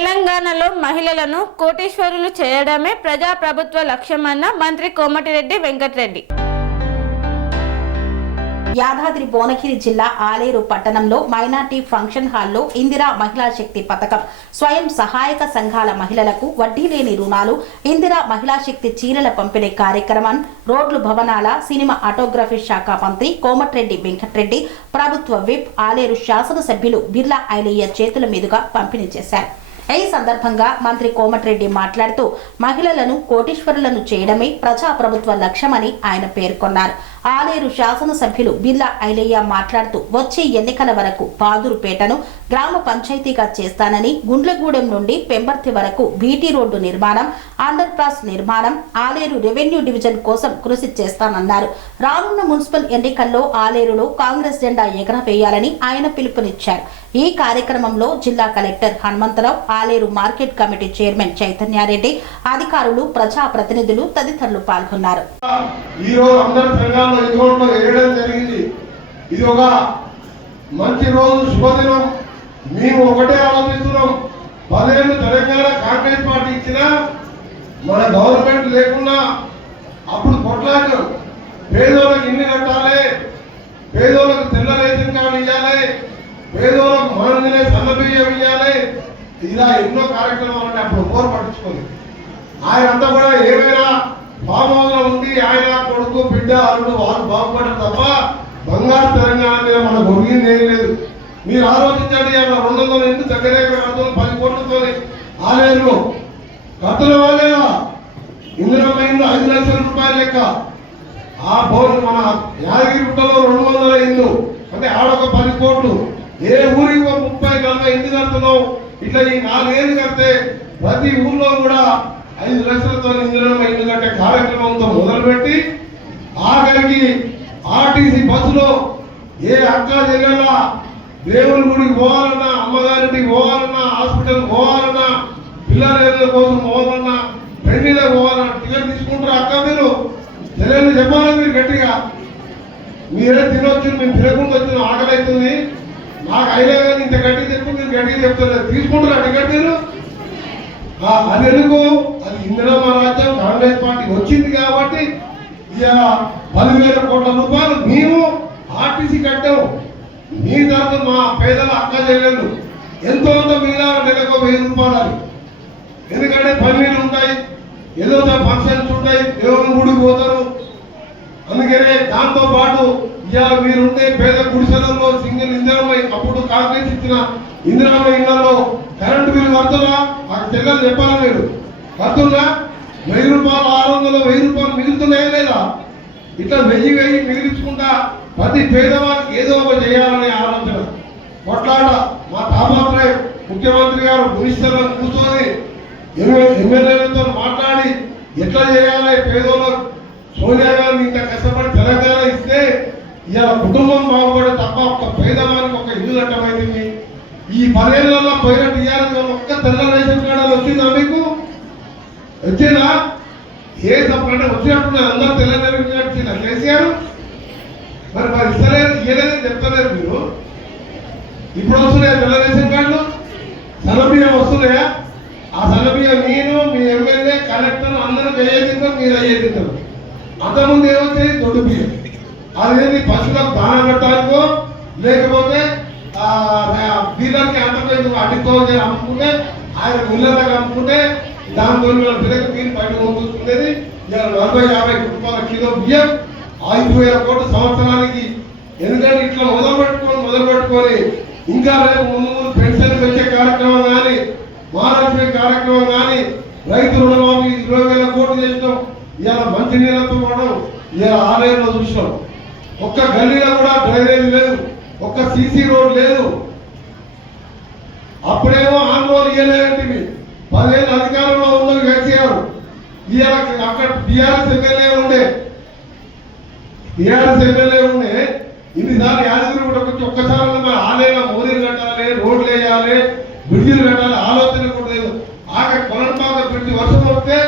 తెలంగాణలో మహిళలను కోటీశ్వరులు చేయడమే ప్రజాప్రభుత్వ లక్ష్యమన్న మంత్రి కోమటిరెడ్డి వెంకటరెడ్డి. యాదాద్రి భువనగిరి జిల్లా ఆలేరు పట్టణంలో మైనార్టీ ఫంక్షన్ హాల్లో ఇందిరా మహిళా శక్తి పథకం, స్వయం సహాయక సంఘాల మహిళలకు వడ్డీ లేని రుణాలు, ఇందిరా మహిళా శక్తి చీరల పంపిణీ కార్యక్రమం రోడ్లు భవనాల సినిమా ఆటోగ్రఫీ శాఖ మంత్రి కోమటిరెడ్డి వెంకటరెడ్డి, ప్రభుత్వ విప్ ఆలేరు శాసనసభ్యులు బిర్లా ఐలయ్య చేతుల మీదుగా పంపిణీ చేశారు. ఈ సందర్భంగా మంత్రి కోమటిరెడ్డి మాట్లాడుతూ మహిళలను కోటీశ్వరులను చేయడమే ప్రజాప్రభుత్వ లక్ష్యమని ఆయన పేర్కొన్నారు. ఆలేరు శాసనసభ్యులు బిర్లా ఐలయ్య మాట్లాడుతూ వచ్చే ఎన్నికల వరకు పాదురుపేటను గ్రామ పంచాయతీగా చేస్తానని, గుండ్లగూడెం నుండి పెంబర్తి వరకు బీటీ రోడ్డు నిర్మాణం, అండర్ పాస్ నిర్మాణం, ఆలేరు రెవెన్యూ డివిజన్ కోసం కృషి చేస్తానన్నారు. రానున్న మున్సిపల్ ఎన్నికల్లో ఆలేరులో కాంగ్రెస్ జెండా ఎగరవేయాలని ఆయన పిలుపునిచ్చారు. ఈ కార్యక్రమంలో జిల్లా collector Hanumantharao, Aleru market committee chairman Chaitanya Reddy, అధికారులు, ప్రజాప్రతినిధులు తదితరులు పాల్గొన్నారు. ఇది ఒక మంచి రోజు, శుభదినం. మేము ఒకటే ఆలోచిస్తున్నాం, 10 ఏళ్ళు తెలంగాణ కాంగ్రెస్ పార్టీ ఇచ్చినా మన గవర్నమెంట్ లేకున్నా అప్పుడు కొట్లాడినాం. పేదోళ్ళకి ఇల్లు కట్టాలి, పేదోళ్ళకు తెల్ల రేషన్ కార్డు ఇవ్వాలి, పేదోళ్ళకు మానవులే సన్నబియ్యం ఇవ్వాలి, ఇలా ఎన్నో కార్యక్రమాలు అంటే అప్పుడు ఓరు పట్టించుకోలేదు. ఆయనంతా కూడా ఏమైనా ఫామ్ హౌస్ లో ఉండి ఆయన కొడుకు బిడ్డ అల్లుడు వాళ్ళు బాగుపడరు తప్ప బంగారు తెలంగాణ మీద మనకు ఒరిగింది ఏం లేదు. మీరు ఆలోచించండి, అలా 200 ఇంటి దగ్గర 10 కోట్లతో ఆలేరులో కథల వాళ్ళేనా ఇందిరమ్మ ఇండ్లు 5 లక్షల రూపాయల లెక్క. ఆ బోర్డు మన యాదగిరిగుట్టలో 200 ఇండ్లు అంటే ఆడొక 10 కోట్లు. ఏ ఊరికి 30-40 ఇంటి కడుతున్నావు. ఇట్లా ఈ 4 ఏళ్ళు కడితే ప్రతి ఊర్లో కూడా 5 లక్షలతో ఇందిరమ్మ ఇండ్లు కట్టే కార్యక్రమంతో మొదలుపెట్టి ఆఖరికి ఆర్టీసీ బస్సులో ఏ అక్క చెల్లెలా దేవుని గుడికి పోవాలన్నా, అమ్మగారింటికి పోవాలన్నా, హాస్పిటల్ పోవాలన్నా, పిల్లల కోసం పోవాలన్నా, పెళ్లిలకు పోవాలన్నా టికెట్ తీసుకుంటారు. అక్క మీరు చెల్లెళ్ళు చెప్పాలి, మీరు గట్టిగా మీరే తినొచ్చు, మేము తినకుండా వచ్చిన ఆకలి అవుతుంది, నాకు అయినా కానీ ఇంత గట్టి చెప్పి మీరు గట్టిగా చెప్తారు. తీసుకుంటారా టికెట్ మీరు? అది ఎందుకు? అది ఇందిరమ్మ రాజ్యం కాంగ్రెస్ పార్టీ వచ్చింది కాబట్టి ఇలా 10,000 కోట్ల రూపాయలు మేము ఆర్టీసీ కట్టాము. మీ తరఫు మా పేదల అక్క చెల్లెళ్ళు ఎంతో మీద నెలకు 1000 రూపాయలు. ఎందుకంటే పన్నీళ్ళు ఉంటాయి, ఏదో ఫంక్షన్స్ ఉంటాయి, దేవుని గుడికి పోతారు. అందుకనే దాంతో పాటు ఇవాళ మీరుంటే పేద గుడిసెలలో సింగిల్ ఇందిరమ్మ అప్పుడు కాంగ్రెస్ ఇచ్చిన ఇందిరమ్మ ఇళ్లలో కరెంటు బిల్లు కడుతున్నా మాకు చెల్లెలు చెప్పాలి. మీరు కడుతున్నా 1000 రూపాయలు 600 1000 రూపాయలు మిగులుతున్నాయా లేదా? ఇట్లా 1000 మిగిలించుకుంటా ప్రతి పేదవారికి ఏదో ఒక చేయాలనే ఆలోచన కొట్లాడ. మా తాపాత్రయం ముఖ్యమంత్రి గారు మినిస్టర్లను కూర్చొని ఎమ్మెల్యేలతో మాట్లాడి ఎట్లా చేయాలి పేదోళ్ళకు. సోనియా గారిని ఇంత కష్టపడి తెలంగాణ ఇస్తే ఇలా కుటుంబం బాగుపడే తప్ప ఒక పేదవానికి ఒక ఇల్లు కట్టమైంది. ఈ 10 ఏళ్లలో పోయిన టీఆర్ఎస్ ఒక్క తెల్ల రేషన్ కార్డు వచ్చిందా మీకు? వచ్చేదా? ఏ తప్పంటే వచ్చినప్పుడు నేను అందరూ తెలంగాణ వచ్చిందా కేసీఆర్? మరి ఇస్తలేదు, ఇయ్యలేదని చెప్తలేరు మీరు. ఇప్పుడు వస్తున్నాయా తెల్ల రేషన్ కార్డులు? సన్నబియ్యం వస్తున్నాయా? ఆ సన్నబియ్యం నేను, మీ ఎమ్మెల్యే, కలెక్టర్ అందరూ అయ్యేదింటారు, మీరు అయ్యేదింటారు. అంతకుముందు ఏమొచ్చాయి? దొడ్డు బియ్యం. అదేది పశువులకు దానా పెట్టడానికో లేకపోతే డీలర్కి అంతకు అడ్డుతో అమ్ముకుంటే ఆయన మిల్లర్లకు అమ్ముకుంటే దాంతో పిల్లకి మీరు బయట పంపుతుండేది. ఇలా 40-50 రూపాయల కిలో బియ్యం 5,000 కోట్ల సంవత్సరానికి. ఎందుకంటే ఇట్లా మొదలు పెట్టుకొని ఇంకా రేపు ముందు పెన్షన్ పెంచే కార్యక్రమం కానీ, మహారాష్ట్ర కార్యక్రమం కానీ, రైతు రుణమాఫీ 20,000 కోట్లు చేసినాం. ఇలా మంచి నీళ్ళతో పోవడం ఇలా ఆలయంలో చూసినాం. ఒక్క గల్లీలో కూడా డ్రైనేజ్ లేదు, ఒక్క సీసీ రోడ్ లేదు. అప్పుడేమో ఆందోళన ఇయ్యలేదంటే 10 ఏళ్ళు అధికారంలో ఉన్నది కేసీఆర్. ఇవాళ అక్కడ టీఆర్ఎస్ ఎమ్మెల్యే ఉండే ఇన్నిసార్లు యాదగిరి కూడా వచ్చి ఒక్కసారి ఆలయంలో మోరీలు కట్టాలి, రోడ్లు వేయాలి, బ్రిడ్జిలు కట్టాలి ఆలోచన కూడా లేదు. ఆఖరి కొలంపాక బ్రిడ్జి వర్షం వస్తే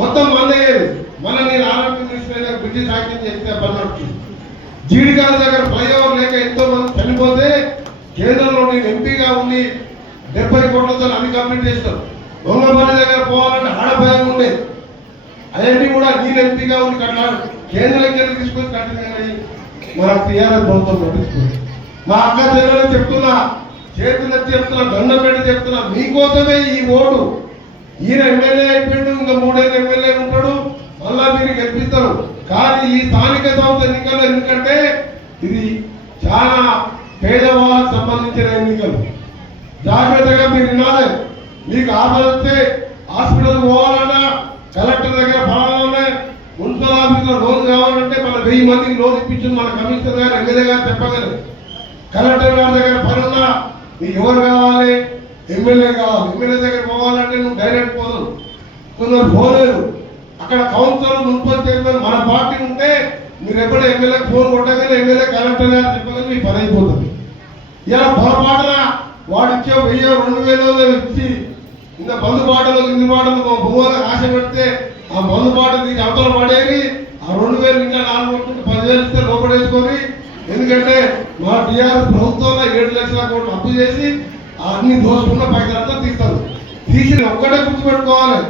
మొత్తం మళ్ళయ్యేది. మళ్ళీ నేను ఆరోగ్య మినిస్టర్ బ్రిడ్జి సాధ్యం చేస్తే పన్నట్టు జీడికాల దగ్గర ఫ్లైఓవర్ లేక ఎంతో మంది చనిపోతే కేంద్రంలో నేను ఎంపీగా ఉండి 70 కోట్లతో అవి కంప్లీట్ చేస్తారు. దొంగపల్లి దగ్గర పోవాలంటే ఆడ భయం ఉండేది. అవన్నీ కూడా నేను ఎంపీగా ఉండి కట్టాడు కేంద్రం కింద తీసుకొని కట్టిందని మన టీఆర్ఎస్ ప్రభుత్వం పట్టించుకుంది. మా అక్క చెల్లెలు చెప్తున్నా, చేతులెత్తి చెప్తున్నా, దండం పెట్టి చెప్తున్నా, మీకోసమే ఈ ఓటు. ఈయన ఎమ్మెల్యే అయిపోయాడు, ఇంకా 3 ఏళ్ళు ఎమ్మెల్యే ఉంటాడు, మళ్ళా మీరు గెలిపిస్తారు. కానీ ఈ స్థానిక సంస్థ ఎన్నికల్లో ఎందుకంటే ఇది చాలా పేదవాళ్ళకు సంబంధించిన ఎన్నికలు. జాగ్రత్తగా మీరు వినాలి. మీకు ఆపద వస్తే హాస్పిటల్ పోవాలన్నా, కలెక్టర్ దగ్గర పడాలన్నా, మున్సిపల్ ఆఫీసులో లోన్ కావాలంటే మన 1000 మందికి లోన్ ఇప్పించింది మన కమిషనర్ గారు, ఎమ్మెల్యే గారు చెప్పగలరు. కలెక్టర్ గారి దగ్గర పని ఉన్నా నీకు ఎవరు కావాలి? ఎమ్మెల్యే కావాలి. ఎమ్మెల్యే దగ్గర పోవాలంటే నువ్వు డైరెక్ట్ పోదు, కొందరు పోలేరు. అక్కడ కౌన్సిలర్, మున్సిపల్ చైర్మన్ మన పార్టీ ఉంటే మీరు ఎప్పుడు ఎమ్మెల్యేకి ఫోన్ కొట్టగానే ఎమ్మెల్యే కలెక్టర్ గారు చెప్పగానే మీ పని అయిపోతుంది. ఇలా పొరపాటున వాడు ఇచ్చే 1000 2000 ఇచ్చి ఇంకా బంధు పాటలు ఇన్ని పాటలు భూములకు ఆశ పెడితే ఆ బంధు పాట తీసి అవతల పడేది. ఆ 2000 ఇంకా 4 కోట్లు 10,000 ఇస్తే లోపడేసుకొని, ఎందుకంటే మా టీఆర్ఎస్ ప్రభుత్వంలో 7 లక్షల కోట్లు అప్పు చేసి అన్ని దోసుకున్న పైసలంతా తీస్తారు. తీసి ఒక్కటే గుర్తుపెట్టుకోవాలి,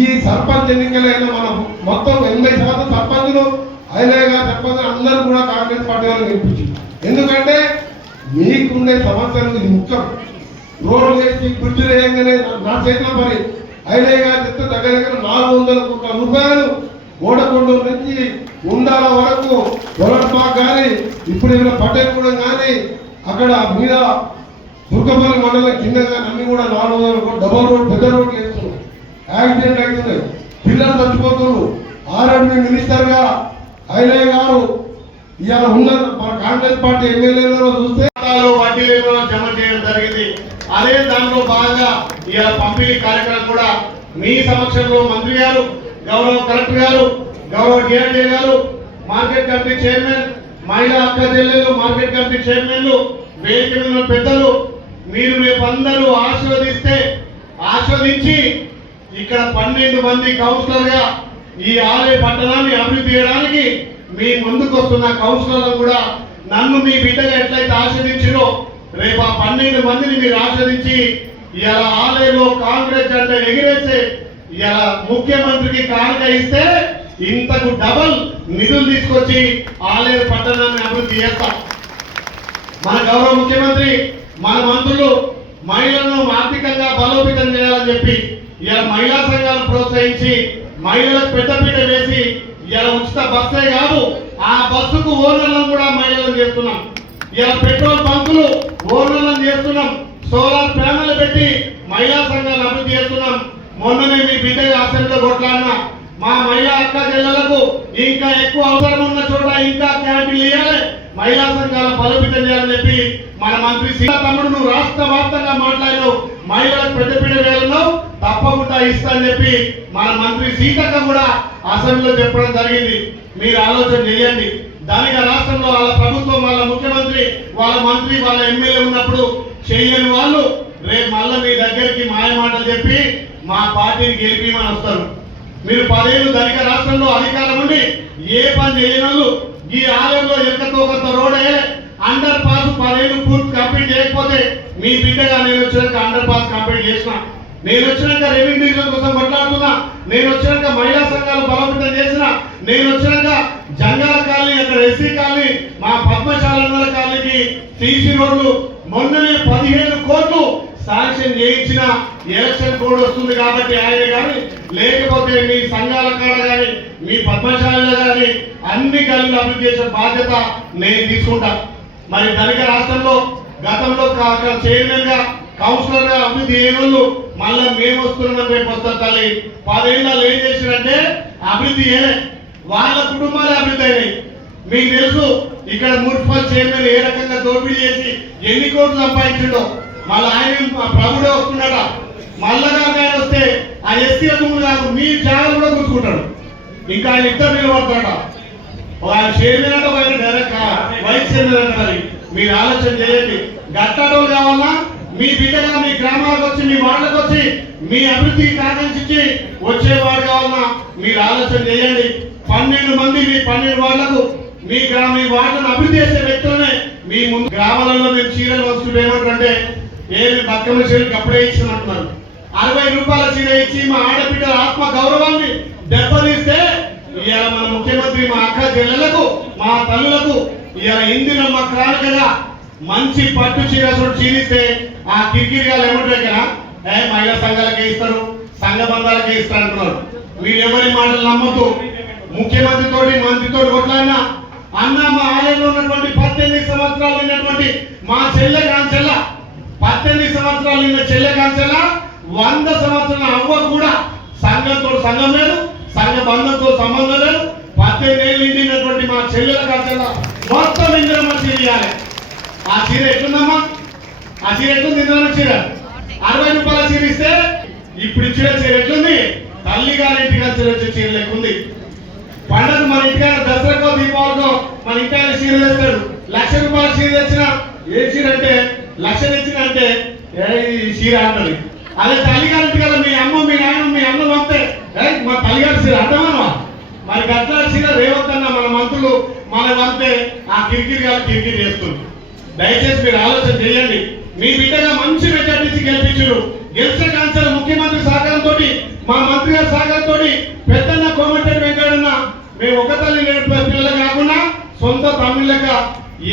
ఈ సర్పంచ్ ఎన్నికలైన మనం మొత్తం 80% సర్పంచులు అయినాయిగా సర్పంచ్ అందరూ కూడా కాంగ్రెస్ పార్టీ వాళ్ళని గెలిపించింది. ఎందుకంటే మీకుండే సమస్యలు ఇది ముఖ్యం. రోడ్లు వేసి బ్రిడ్జ్ వేయంగానే నా చేతిలో పని అయినాయిగా చెప్తే దగ్గర దగ్గర 400 కోట్ల రూపాయలు ఓడకొండూరు నుంచి ఉండాల వరకు పొలట్మాక్ కానీ ఇప్పుడు ఇక్కడ పట్టేగూడెం కానీ అక్కడ మీద దుర్గపల్లి మండలం కింద కానీ అన్ని కూడా 400 కోట్లు డబల్ రోడ్ పెద్ద రోడ్లు వేస్తున్నాయి. యాక్సిడెంట్ అవుతున్నాయి, పిల్లలు చచ్చిపోతున్నారు. ఆర్ఎండ్బి మినిస్టర్గా ఐలయ్య గారు ఇవాళ ఉన్న మన కాంగ్రెస్ పార్టీ ఎమ్మెల్యేలలో చూస్తే వడ్డీలో జమ చేయడం జరిగింది. అదే దానిలో భాగంగా ఇవాళ పంపిణీ కార్యక్రమం కూడా మీ సమక్షంలో మంత్రి గారు, గౌరవ కలెక్టర్ గారు, గౌరవ డిఆర్డీ గారు, మార్కెట్ కమిటీ చైర్మన్, మహిళా అక్క చెల్లెలు, మార్కెట్ కమిటీ చైర్మన్లు, వేదిక మీద పెద్దలు, మీరు రేపు అందరూ ఆస్వాదించి ఇక్కడ 12 మంది కౌన్సిలర్ గా ఈ ఆలయ పట్టణాన్ని అభివృద్ధి చేయడానికి మీ ముందుకు వస్తున్న కౌన్సిలర్లు కూడా నన్ను మీ బిడ్డగా ఎట్లయితే ఆస్వాదించిరో రేపు ఆ 12 మందిని మీరు ఆస్వాదించి ఇలా ఆలయంలో కాంగ్రెస్ జెండా ఎగిరేసి ఇలా ముఖ్యమంత్రికి కానుక ఇస్తే ఇంతకు డబల్ నిధులు తీసుకొచ్చి ఆలయ పట్టణాన్ని అభివృద్ధి చేస్తాం. మన గౌరవ ముఖ్యమంత్రి, మన మంత్రులు మహిళలను ఆర్థికంగా బలోపేతం చేయాలని చెప్పి ఇలా మహిళా సంఘాలను ప్రోత్సహించి మహిళలకు పెద్దపీట వేసి ఇలా ఉచిత బస్సే కాదు, ఆ బస్సుకు ఓనర్లను కూడా మహిళలను చేస్తున్నాం. ఇలా పెట్రోల్ బంకులు ఓనర్లను చేస్తున్నాం. సోలార్ ప్యానెల్ పెట్టి మహిళా సంఘాలను అభివృద్ధి చేస్తున్నాం. మొన్ననే మీ బిడ్డగా అసెంబ్లీలో కొట్లాడిన మా మహిళా అక్క చెల్లెలకు ఇంకా ఎక్కువ అవసరం ఉన్న చోట ఇంకా క్యాంటీన్లు ఇవ్వాలి, మహిళా సంఘాల బలోపేతం చేయాలని చెప్పి మన మంత్రి సీతా తమ్ముడు నువ్వు రాష్ట్ర వ్యాప్తంగా మాట్లాడినావు, మహిళలకు పెద్దపీట వేయాలన్నావు, తప్పకుండా ఇస్తా అని చెప్పి మన మంత్రి సీతక్క కూడా అసెంబ్లీలో చెప్పడం జరిగింది. మీరు ఆలోచన చేయండి. దానిగా రాష్ట్రంలో వాళ్ళ ప్రభుత్వం, వాళ్ళ ముఖ్యమంత్రి, వాళ్ళ మంత్రి, వాళ్ళ ఎమ్మెల్యే ఉన్నప్పుడు చేయని వాళ్ళు రేపు మళ్ళీ మీ దగ్గరికి మాయ మాటలు చెప్పి మా పార్టీని గెలిపిమని వస్తారు. మీరు 10 ఏళ్ళు ధనిక రాష్ట్రంలో అధికారం ఉండి ఏ పని చేయని వాళ్ళు ఈ ఆలయంలో ఎక్కతో కొంత రోడ్ అండర్ పాస్ 10 ఏళ్ళు పూర్తి కంప్లీట్ చేయకపోతే మీ బిడ్డగా నేను వచ్చినాక అండర్ పాస్ కంప్లీట్ చేసిన, నేను వచ్చినాక రెవెన్యూ డివిజన్ కోసం కొట్లాడుతున్నా, నేను వచ్చినాక మహిళా సంఘాలు బలోపేతం చేసిన, నేను వచ్చినాక జంగాల కాలనీ, అక్కడ ఎస్సీ కాలనీ, మా పద్మశాల కాలనీకి సీసీ రోడ్లు మొన్ననే 15 కోట్లు శాంక్షన్ చేయించిన. ఎలక్షన్ కోడ్ వస్తుంది కాబట్టి ఆయన కానీ, లేకపోతే మీ సంఘాల కాడ కానీ మీ పద్మశాలలో కానీ అన్ని కలిసి అభివృద్ధి చేసే బాధ్యత నేను తీసుకుంటా. మరి ధనిక రాష్ట్రంలో గతంలో అక్కడ చైర్మన్ గా కౌన్సిలర్ గా అభివృద్ధి చేయని వాళ్ళు మళ్ళీ మేము వస్తున్నామని రేపు వస్తారు. తల్లి 10 ఏళ్ళు ఏం చేసినంటే అభివృద్ధి చేయలే, వాళ్ళ కుటుంబాలే అభివృద్ధి అయినాయి. మీకు తెలుసు ఇక్కడ మున్సిపల్ చైర్మన్ ఏ రకంగా దోపిడీ చేసి ఎన్ని కోట్లు సంపాదించిండో. మళ్ళీ ఆయన ప్రభుడే వస్తున్నాడ, మళ్ళా ఆయన వస్తే ఆ ఎస్సీ అదుములు కాదు మీ జాగ్రత్త కూడా కూర్చుకుంటాడు. ఇంకా ఆయన ఇద్దరు నిలబడతాడ, ఆయన చైర్మన్ అంటే ఆయన డైరెక్ట్ వైస్ చైర్మన్ అంటే. మరి మీరు ఆలోచన చేయండి. గట్టడోలు కావాలన్నా మీ బిడ్డగా మీ గ్రామాలకు వచ్చి మీ వార్డులకు వచ్చి మీ అభివృద్ధికి కాంక్షించి వచ్చేవాడు కావాలన్నా మీరు ఆలోచన చేయండి. 12 మంది మీ 12 వార్డులకు మీ వార్డులను అభివృద్ధి చేసే వ్యక్తులనే మీ ముందు గ్రామాలలో మేము చీరలు వస్తువులు ఏమంటారంటే ఏమి బతుకమ్మ చీరలకు అప్పుడే ఇచ్చినట్టున్నారు. 60 రూపాయల చీర ఇచ్చి మా ఆడబిడ్డల ఆత్మ గౌరవాన్ని దెబ్బతీస్తే ఇవాళ మన ముఖ్యమంత్రి మా అక్క చెల్లెలకు మా తల్లులకు ఇవాళ ఇందిరమ్మ కానుకగా మంచి పట్టు చీర చీరిస్తే ఆ కిరికిరిగా ఏమంటారు కదా, మహిళా సంఘాలకే ఇస్తారు, సంఘ బంధాలకే ఇస్తారు అంటున్నారు. మీరు ఎవరి మాటలు నమ్మద్దు. ముఖ్యమంత్రి తోటి మంత్రితో కొట్లాడినా అన్న మా ఆలయంలో ఉన్నటువంటి 18 సంవత్సరాలు ఉన్నటువంటి మా చెల్లె కాంచెల్ల 18 సంవత్సరాలు ఉన్న చెల్లె కాంచెల్ల 100 సంవత్సరాల అవ్వ కూడా సంఘంతో సంఘం లేదు, సంఘ బంధంతో సంబంధం లేదు. 18 ఏళ్ళు నిండినటువంటి మా చెల్లెల కాంచెల్ల మొత్తం ఇందిరమ్మ చీర ఇవ్వాలి. ఆ చీర ఎట్లుందమ్మా? ఆ చీర ఎట్లుంది? ఇందిరమ్మ చీర 60 రూపాయల చీర ఇస్తే ఇప్పుడు ఇచ్చిన చీర ఎట్లుంది? తల్లి గారింటికి వచ్చే చీర లెక్కుంది. పండుగ మన ఇంటికైనా దసరాకో దీపావళికో మన ఇంటికైనా చీర తెస్తాడు. 1,00,000 రూపాయల చీర తెచ్చిన ఏ చీర అంటే 1,00,000 తెచ్చిన అంటే చీర అంటారు. అదే తల్లిగారింటి కదా మీ అమ్మ మీ నాయన మీ అన్న పంపితే మా తల్లిగారి చీర అర్థమా? మరి గట్ల చీర రేవద్దన్న మన మంత్రులు మన పంపితే ఆ కిరికిరి చేస్తుంది. దయచేసి మీరు ఆలోచన చేయండి. మీ బిడ్డగా మంచి మెజార్టీ గెలిపించారు. గెలిచిన కాంచెల ముఖ్యమంత్రి సహకారంతో మా మంత్రి గారి సహకారంతో పెద్దన్న కోమటిరెడ్డి వెంకటన్న మేము ఒక తల్లి పిల్లలు కాకుండా సొంత తమ్ముళ్ళక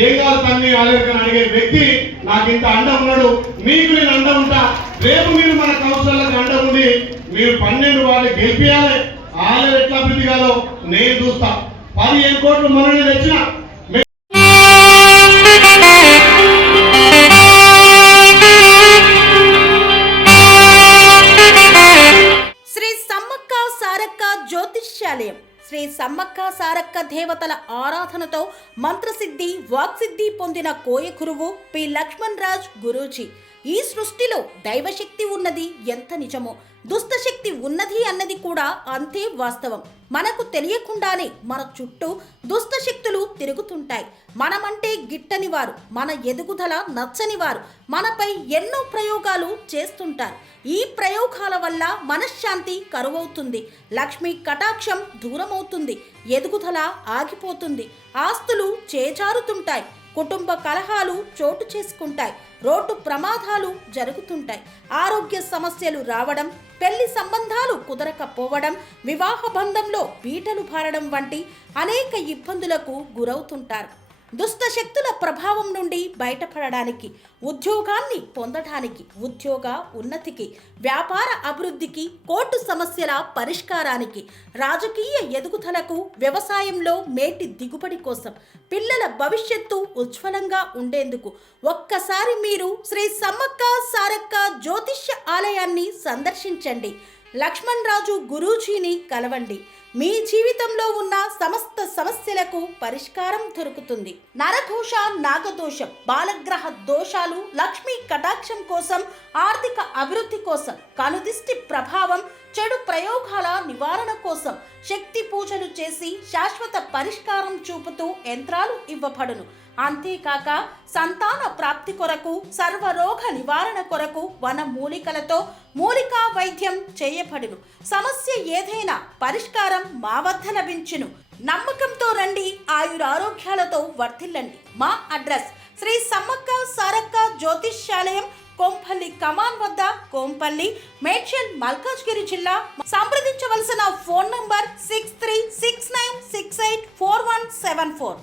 ఏం కాదు తమ్మి ఆలోచన అడిగే వ్యక్తి నాకు ఇంత అండ ఉన్నాడు. మీకు నేను అండ ఉంటా. రేపు మీరు మన కౌన్సిలర్లకు అండ ఉండి మీరు 12 వాళ్ళు గెలిపియాలి. ఆలయం ఎట్లా అభివృద్ధి కాదో నేను చూస్తా. 15 కోట్లు మొన్న తెచ్చిన జ్యోతిష్యాలయం శ్రీ సమ్మక్క సారక్క దేవతల ఆరాధనతో మంత్రసిద్ధి వాక్సిద్ధి పొందిన కోయ గురువు పి లక్ష్మణ్ రాజ్ గురూజీ. ఈ సృష్టిలో దైవశక్తి ఉన్నది ఎంత నిజమో దుష్టశక్తి ఉన్నది అన్నది కూడా అంతే వాస్తవం. మనకు తెలియకుండానే మన చుట్టూ దుష్టశక్తులు తిరుగుతుంటాయి. మనమంటే గిట్టని వారు, మన ఎదుగుదల నచ్చని వారు మనపై ఎన్నో ప్రయోగాలు చేస్తుంటారు. ఈ ప్రయోగాల వల్ల మనశ్శాంతి కరువవుతుంది, లక్ష్మీ కటాక్షం దూరమవుతుంది, ఎదుగుదల ఆగిపోతుంది, ఆస్తులు చేజారుతుంటాయి, కుటుంబ కలహాలు చోటు చేసుకుంటాయి, రోడ్డు ప్రమాదాలు జరుగుతుంటాయి, ఆరోగ్య సమస్యలు రావడం, పెళ్లి సంబంధాలు కుదరకపోవడం, వివాహ బంధంలో పీటలు భారడం వంటి అనేక ఇబ్బందులకు గురవుతుంటారు. దుష్ట శక్తుల ప్రభావం నుండి బయటపడడానికి, ఉద్యోగాన్ని పొందడానికి, ఉద్యోగ ఉన్నతికి, వ్యాపార అభివృద్ధికి, కోర్టు సమస్యల పరిష్కారానికి, రాజకీయ ఎదుగుదలకు, వ్యవసాయంలో మేటి దిగుబడి కోసం, పిల్లల భవిష్యత్తు ఉజ్వలంగా ఉండేందుకు ఒక్కసారి మీరు శ్రీ సమ్మక్క సారక్క జ్యోతిష్య ఆలయాన్ని సందర్శించండి. లక్ష్మణ్ రాజు గురూజీని కలవండి. మీ జీవితంలో ఉన్న సమస్త సమస్యలకు పరిష్కారం దొరుకుతుంది. నరఘోష, నాగదోషం, బాలగ్రహ దోషాలు, లక్ష్మీ కటాక్షం కోసం, ఆర్థిక అభివృద్ధి కోసం, కనుదిష్టి ప్రభావం, చెడు ప్రయోగాల నివారణ కోసం శక్తి పూజలు చేసి శాశ్వత పరిష్కారం చూపుతూ యంత్రాలు ఇవ్వబడును. అంతేకాక సంతాన ప్రాప్తి కొరకు, సర్వరోగ నివారణ కొరకు వన మూలికలతో మూలికా వైద్యం చేయబడును. సమస్య ఏదైనా పరిష్కారం మా వద్ద లభించును. నమ్మకంతో రండి, ఆయురారోగ్యాలతో వర్ధిల్లండి. మా అడ్రస్ శ్రీ సమ్మక్క సారక్క జ్యోతిష్యాలయం, కోంపల్లి కమాన్ వద్ద, కోంపల్లి, మేడ్చల్, మల్కాజ్గిరి జిల్లా. సంప్రదించవలసిన ఫోన్ నంబర్ 6369684174.